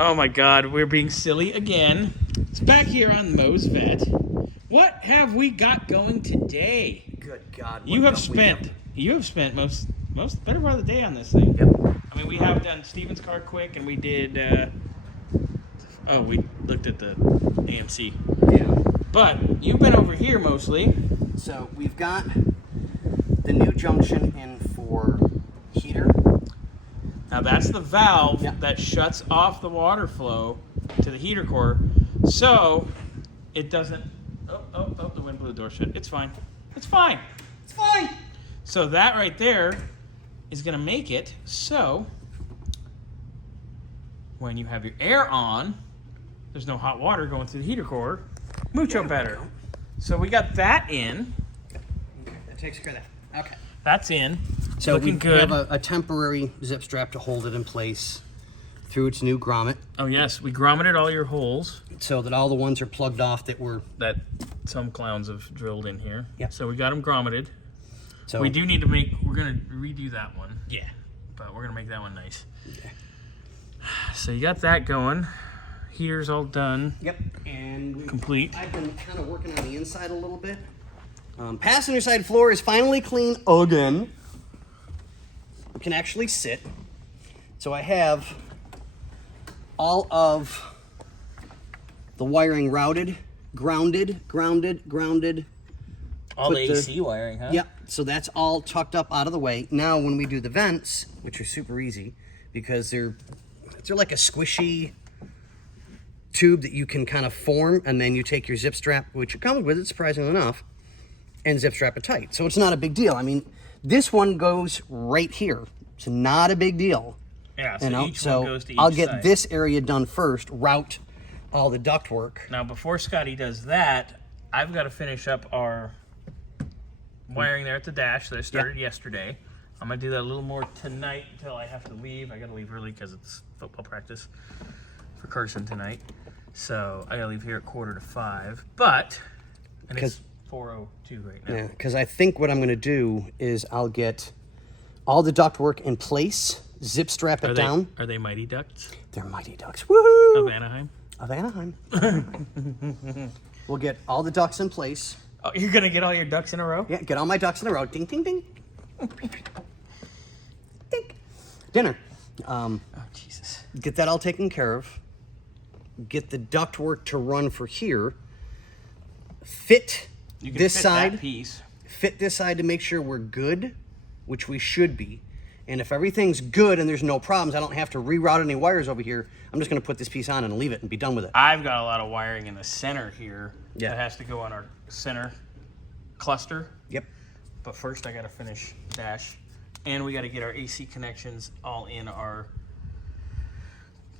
Oh my God, we're being silly again. It's back here on Mo's Vet. What have we got going today? Good God. You have spent most better part of the day on this thing. Yep. I mean, we have done Steven's car quick, and we did. We looked at the AMC. Yeah. But you've been over here mostly. So we've got the new junction in for heater. Now that's the valve Yep. that shuts off the water flow to the heater core, so it doesn't. Oh! The wind blew the door shut. It's fine. It's fine. It's fine. So that right there is going to make it so when you have your air on, there's no hot water going through the heater core. Mucho better. So we got that in. Okay, that takes care of that. Okay. That's in. So looking we good. have a temporary zip strap to hold it in place through its new grommet, Oh yes, we grommeted all your holes so that all the ones are plugged off that were. that some clowns have drilled in here. Yep. So we got them grommeted. So We do need to make. We're gonna redo that one, Yeah. but we're gonna make that one nice. Okay. So you got that going. Heater's all done. Yep. And Complete. I've been kind of working on the inside a little bit. Passenger side floor is finally clean again. We can actually sit. So I have all of the wiring routed, grounded. All Put the the- AC wiring, huh? Yep. So that's all tucked up out of the way. Now when we do the vents, which are super easy because they're like a squishy tube that you can kind of form, and then you take your zip strap, which it comes with it, surprisingly enough, and zip strap it tight. So it's not a big deal. I mean, this one goes right here. It's not a big deal. Yeah. So You know, each so one goes to each I'll get side. this area done first, route all the ductwork. Now, before Scotty does that, I've got to finish up our wiring there at the dash that I started yesterday. I'm going to do that a little more tonight until I have to leave. I got to leave early because it's football practice for Carson tonight. So I got to leave here at 4:45. But, and it's 4:02 right now. Yeah, because I think what I'm going to do is I'll get all the ductwork in place, zip strap it down. Are they Mighty Ducks They're Mighty Ducks. Woohoo! of Anaheim? Of Anaheim. We'll get all the ducks in place. Oh, you're going to get all your ducks in a row? Yeah, get all my ducks in a row. Ding, ding, ding. Ding. Dinner. Oh, Jesus. Get that all taken care of. Get the ductwork to run for here. Fit You can this fit side. that piece. Fit this side to make sure we're good, which we should be. And if everything's good and there's no problems, I don't have to reroute any wires over here. I'm just going to put this piece on and leave it and be done with it. I've got a lot of wiring in the center here Yeah. that has to go on our center cluster. Yep. But first I got to finish dash, and we got to get our AC connections all in our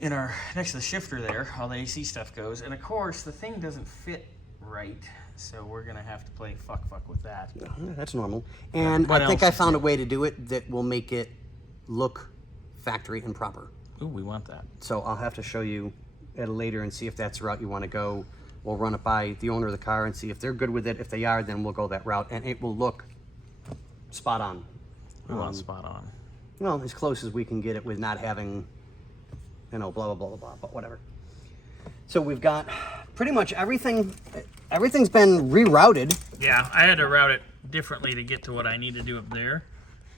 next to the shifter there. All the AC stuff goes, and of course the thing doesn't fit right, so we're gonna have to play fuck with that. Yeah, that's normal. And What I think else I is found a way to do it that will make it look factory and proper. Ooh, we want that. So I'll have to show you at a later and see if that's the route you want to go. We'll run it by the owner of the car and see if they're good with it. If they are, then we'll go that route, and it will look spot on. We want spot on. Well, as close as we can get it with not having, you know, blah, blah, blah, blah, blah, but whatever. So we've got pretty much everything. Everything's been rerouted. Yeah, I had to route it differently to get to what I need to do up there.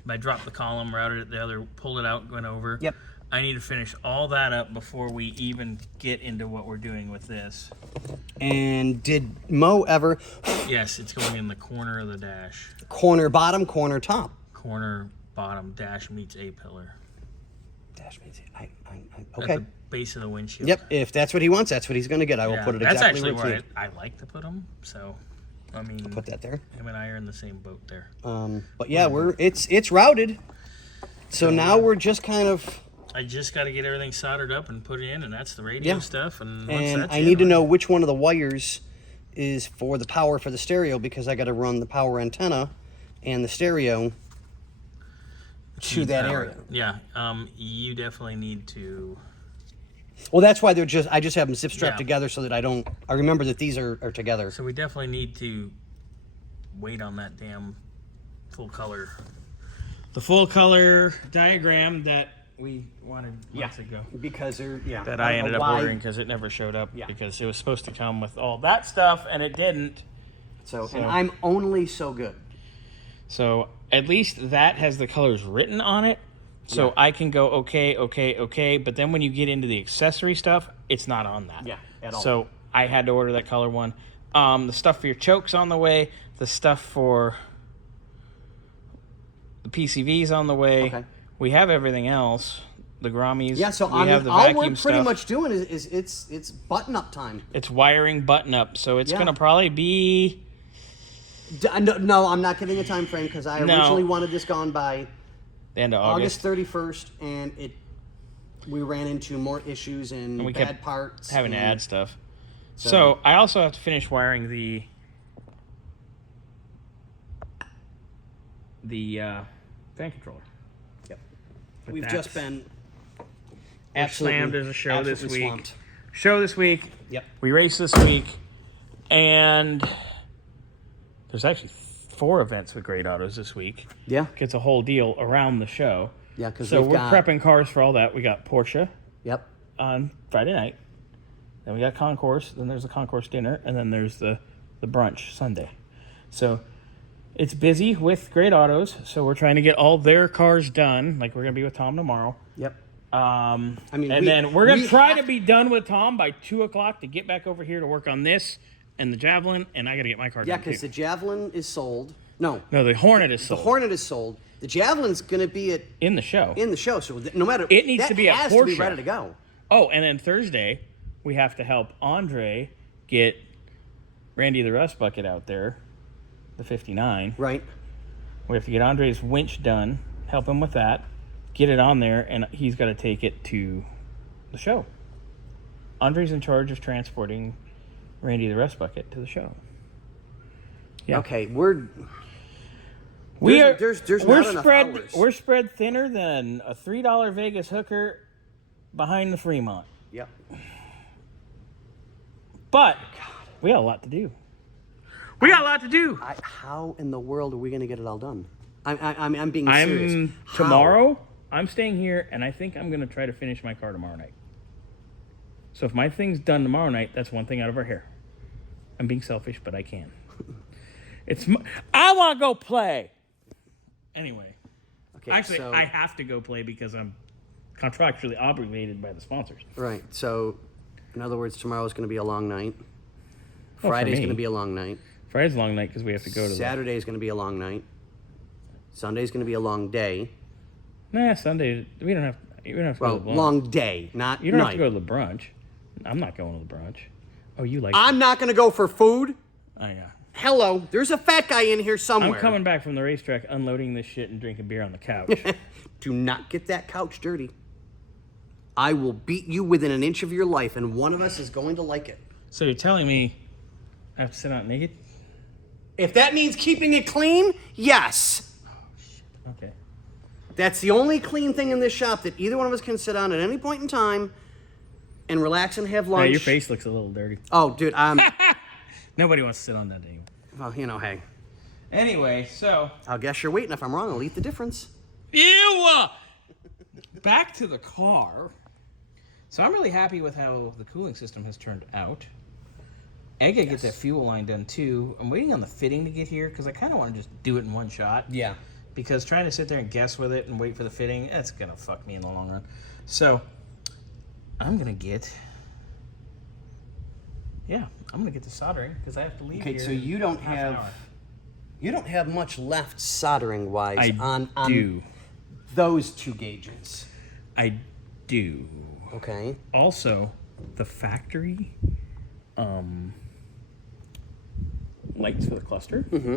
I dropped the column, routed it the other, pulled it out, went over. Yep. I need to finish all that up before we even get into what we're doing with this. And did Mo ever Yes, it's going in the corner of the dash. corner bottom, corner top? Corner, bottom, dash meets A-pillar. Dash means At okay. the base of the windshield. Yep. If that's what he wants, that's what he's going to get. I will Yeah, put it that's exactly actually where where it's I like to put them. So, I mean, Put that there. him and I are in the same boat there. But yeah, it's routed. So now we're just kind of, I just got to get everything soldered up and put it in, and that's the radio Yeah. stuff. And, once and that's I in, need to know which one of the wires is for the power for the stereo, because I got to run the power antenna and the stereo to that area. Yeah, you definitely need to. Well, that's why I just have them zip strapped Yeah. together so that I remember that these are together. So we definitely need to wait on that damn full color. The full color diagram that we wanted months ago. Because they're, That I ended up ordering because it never showed up. Yeah. Because it was supposed to come with all that stuff and it didn't. So, and I'm only so good. So at least that has the colors written on it. So I can go, okay. But then when you get into the accessory stuff, it's not on that. Yeah, at all. So I had to order that color one. The stuff for your choke's on the way. The stuff for the PCV's on the way. Okay. We have everything else. The Grammies. Yeah, so we have the all vacuum we're pretty stuff. much doing is it's button up time. It's wiring button up. So it's Yeah. going to probably be... No, I'm not giving a time frame because I originally wanted this gone by the end of August 31st, and we ran into more issues and we bad kept parts. having to and- add stuff. So I also have to finish wiring the fan controller. Yep. But We've just been slammed as a show this absolutely week. swamped. Show this week. Yep. We race this week, and there's actually 4 events with Great Autos this week. Yeah. It's a whole deal around the show. Yeah, because So we're prepping cars for all that. We got Porsche Yep. on Friday night. Then we got concourse. Then there's the concourse dinner, and then there's the brunch Sunday. So it's busy with Great Autos. So we're trying to get all their cars done. Like we're gonna be with Tom tomorrow. Yep. Then we're gonna try to be done with Tom by 2:00 to get back over here to work on this and the Javelin. And I gotta get my car Yeah, done because too. the Javelin is sold. No, The Hornet is the sold Hornet is sold. The Javelin's going to be in the show. in the show, so no matter It needs that to be at has to be Porsche. ready to go. Oh, and then Thursday we have to help Andre get Randy the Rust Bucket out there, the 59. Right. We have to get Andre's winch done, help him with that, get it on there, and he's got to take it to the show. Andre's in charge of transporting Randy the Rust Bucket to the show. Yeah. Okay, we're We're not enough hours. We're spread thinner than a $3 Vegas hooker behind the Fremont. Yep. But we got a lot to do. We got a lot to do. How in the world are we going to get it all done? I'm being serious. How? Tomorrow, I'm staying here, and I think I'm going to try to finish my car tomorrow night. So if my thing's done tomorrow night, that's one thing out of our hair. I'm being selfish, but I can. I want to go play. Anyway. Okay, Actually, so, I have to go play because I'm contractually obligated by the sponsors. Right. So, in other words, tomorrow's going to be a long night. for Friday's me. going to be a long night. Friday's a long night because we have to go to Saturday's going to be a long night. Sunday's going to be a long day. Sunday. We don't have to Well, go to the brunch. long day, not You don't night. have to go to the brunch. I'm not going to the brunch. Oh, you like I'm not going to go for food. Oh, yeah. Hello, there's a fat guy in here somewhere. I'm coming back from the racetrack, unloading this shit and drinking beer on the couch. Do not get that couch dirty. I will beat you within an inch of your life, and one of us is going to like it. So you're telling me I have to sit out naked? If that means keeping it clean, yes. Okay. That's the only clean thing in this shop that either one of us can sit on at any point in time and relax and have lunch. Yeah, your face looks a little dirty. Oh, dude, Nobody wants to sit on that anymore. well, hey. Anyway, so I'll guess you're waiting. If I'm wrong, I'll eat the difference. ew. Back to the car. So I'm really happy with how the cooling system has turned out. I gotta get that fuel line done too. I'm waiting on the fitting to get here because I kind of want to just do it in one shot. Yeah. Because trying to sit there and guess with it and wait for the fitting, that's gonna fuck me in the long run. So I'm gonna get the soldering because I have to leave Okay, here. so you don't in half an hour. have much left soldering wise I on do. those two gauges. I do. Okay. Also, the factory lights for the cluster. Mm-hmm.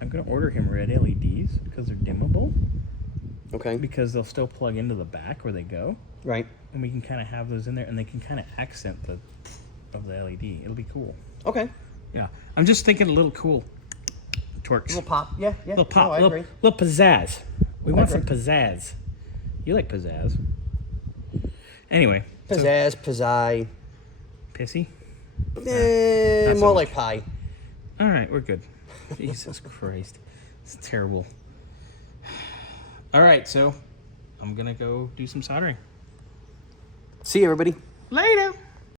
I'm gonna order him red LEDs because they're dimmable. Okay. Because they'll still plug into the back where they go, Right. and we can kind of have those in there, and they can kind of accent the LED. It'll be cool. Okay. Yeah, I'm just thinking a little cool twerks. Little pop. Yeah. Little pop, No, I agree. little pizzazz. We want some agree. pizzazz. You like pizzazz. Anyway. so- Pizzazz, pizzazz. Pissy? More so like pie. All right, we're good. Jesus Christ. It's terrible. All right, so I'm gonna go do some soldering. See you, everybody. Later.